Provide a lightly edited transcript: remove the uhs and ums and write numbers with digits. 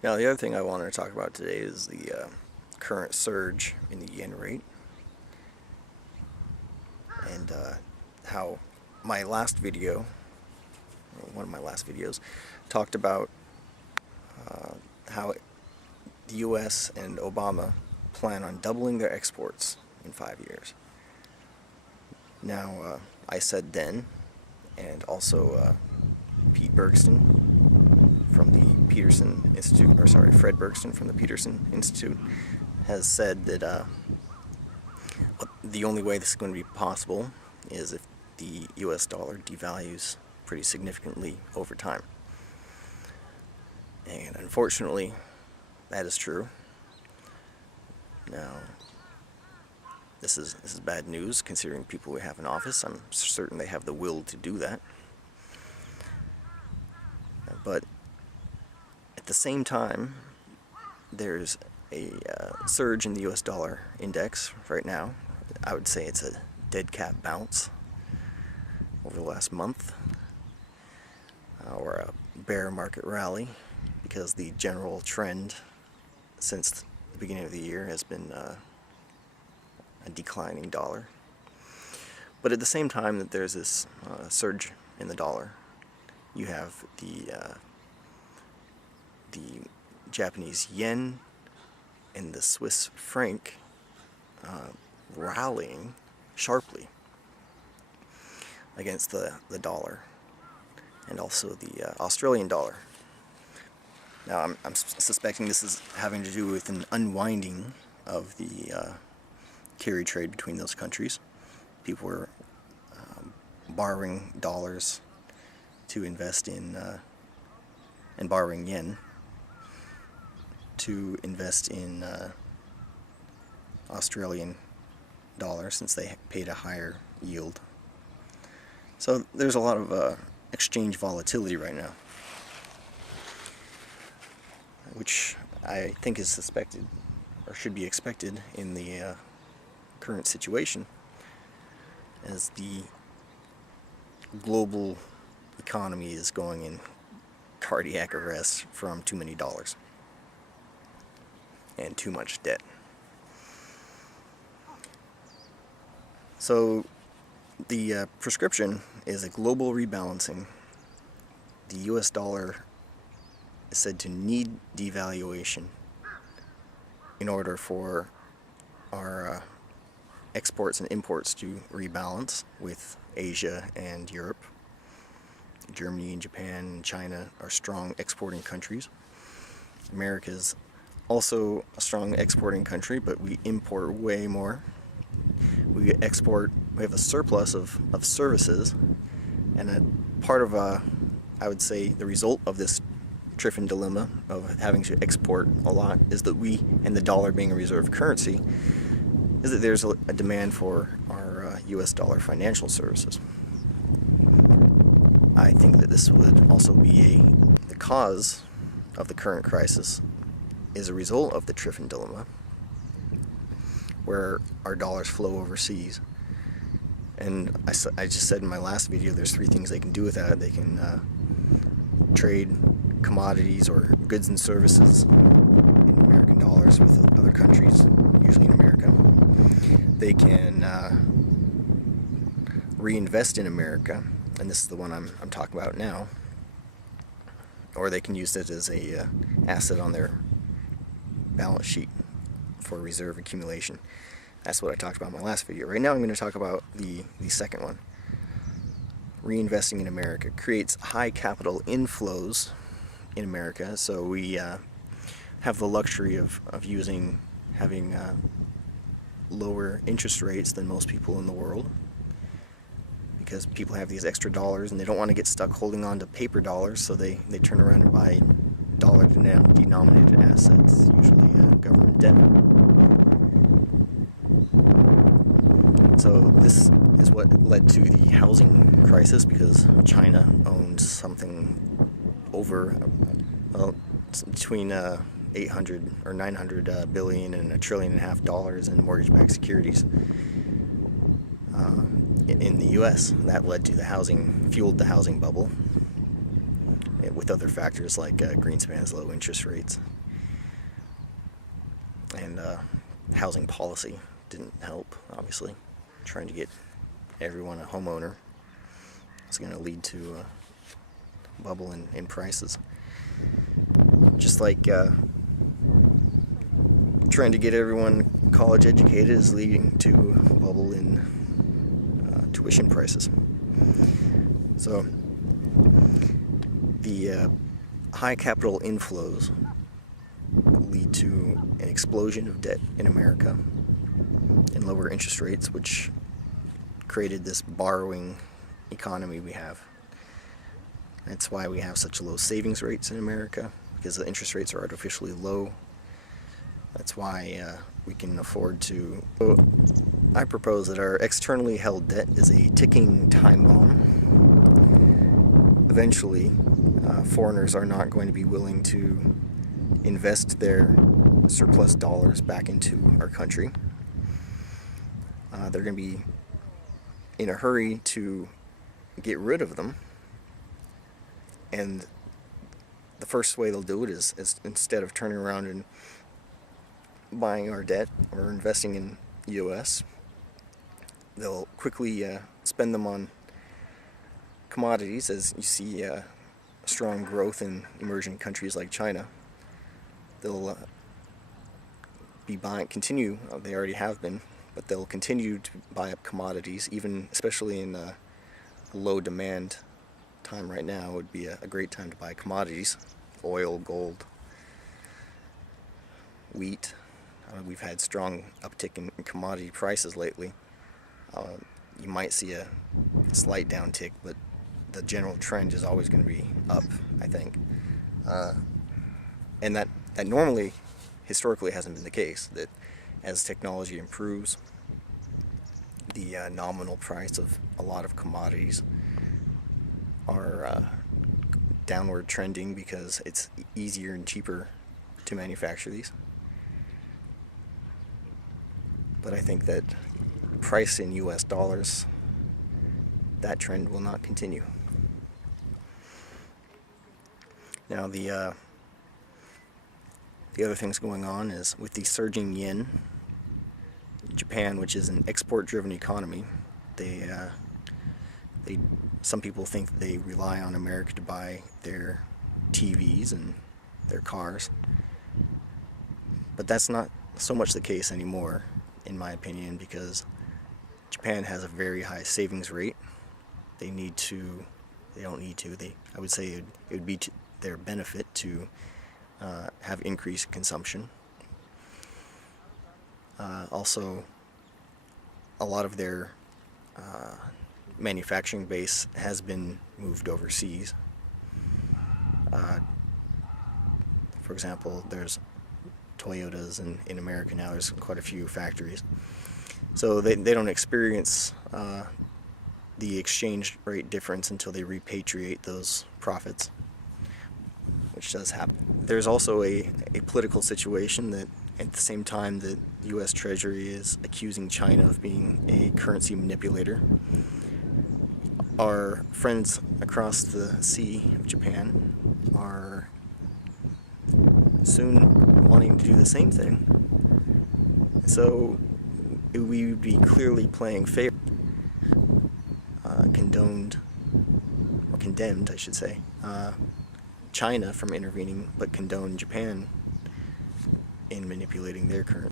Now, the other thing I wanted to talk about today is the current surge in the yen rate, and how my last video, or one of my last videos, talked about how the U.S. and Obama plan on doubling their exports in 5 years. Now, I said then, and also Pete Bergston from the Peterson Institute, or sorry, Fred Bergston from the Peterson Institute, has said that the only way this is going to be possible is if the US dollar devalues pretty significantly over time. And unfortunately, that is true. Now, this is bad news considering people we have in office. I'm certain they have the will to do that. But at the same time, there's a surge in the US dollar index right now. I would say it's a dead cat bounce over the last month, or a bear market rally, because the general trend since the beginning of the year has been a declining dollar. But at the same time that there's this surge in the dollar, you have the Japanese yen and the Swiss franc rallying sharply against the dollar, and also the Australian dollar. Now, I'm suspecting this is having to do with an unwinding of the carry trade between those countries. People were borrowing dollars to invest in, and borrowing yen to invest in Australian dollar, since they paid a higher yield. So there's a lot of exchange volatility right now, which I think is suspected, or should be expected, in the current situation, as the global economy is going in cardiac arrest from too many dollars and too much debt. So the prescription is a global rebalancing. The US dollar is said to need devaluation in order for our exports and imports to rebalance with Asia and Europe. Germany and Japan and China are strong exporting countries. America's also a strong exporting country, but we import way more. We have a surplus of services, and a part of, I would say, the result of this Triffin dilemma of having to export a lot is that we, and the dollar being a reserve currency, is that there's a demand for our US dollar financial services. I think that this would also be the cause of the current crisis is a result of the Triffin dilemma, where our dollars flow overseas. And I just said in my last video, there's 3 things they can do with that. They can trade commodities or goods and services in American dollars with other countries, usually in America. They can reinvest in America, and this is the one I'm talking about now. Or they can use it as a asset on their balance sheet for reserve accumulation. That's what I talked about in my last video. Right now I'm going to talk about the second one. Reinvesting in America creates high capital inflows in America, so we have the luxury of having lower interest rates than most people in the world, because people have these extra dollars and they don't want to get stuck holding on to paper dollars, so they turn around and buy dollar-denominated assets, usually government debt. So this is what led to the housing crisis, because China owns something over between 800 or 900 billion and $1.5 trillion in mortgage-backed securities in the U.S. That led to fueled the housing bubble, with other factors like Greenspan's low interest rates. And housing policy didn't help, obviously. Trying to get everyone a homeowner is going to lead to a bubble in prices. Just like trying to get everyone college educated is leading to a bubble in tuition prices. So the high capital inflows lead to an explosion of debt in America and lower interest rates, which created this borrowing economy we have. That's why we have such low savings rates in America, because the interest rates are artificially low. That's why we can afford to... So I propose that our externally held debt is a ticking time bomb. Eventually, foreigners are not going to be willing to invest their surplus dollars back into our country. They're going to be in a hurry to get rid of them, and the first way they'll do it is instead of turning around and buying our debt or investing in US, they'll quickly spend them on commodities, as you see strong growth in emerging countries like China. They'll be buying, they already have been, but they'll continue to buy up commodities, even especially in a low demand time right now would be a great time to buy commodities. Oil, gold, wheat. We've had strong uptick in commodity prices lately. You might see a slight downtick, but the general trend is always going to be up, I think. And that normally, historically, hasn't been the case. That as technology improves, the nominal price of a lot of commodities are downward trending because it's easier and cheaper to manufacture these. But I think that price in US dollars, that trend will not continue. Now the other things going on is with the surging yen, Japan, which is an export-driven economy, some people think they rely on America to buy their TVs and their cars, but that's not so much the case anymore, in my opinion, because Japan has a very high savings rate. I would say it would be to their benefit to have increased consumption. Also, a lot of their manufacturing base has been moved overseas. For example, there's Toyotas in America now. There's quite a few factories. So they don't experience the exchange rate difference until they repatriate those profits, which does happen. There's also a political situation that at the same time the U.S. Treasury is accusing China of being a currency manipulator, our friends across the sea of Japan are soon wanting to do the same thing. So we would be clearly playing favor, condemned, I should say, China from intervening, but condone Japan in manipulating their currency.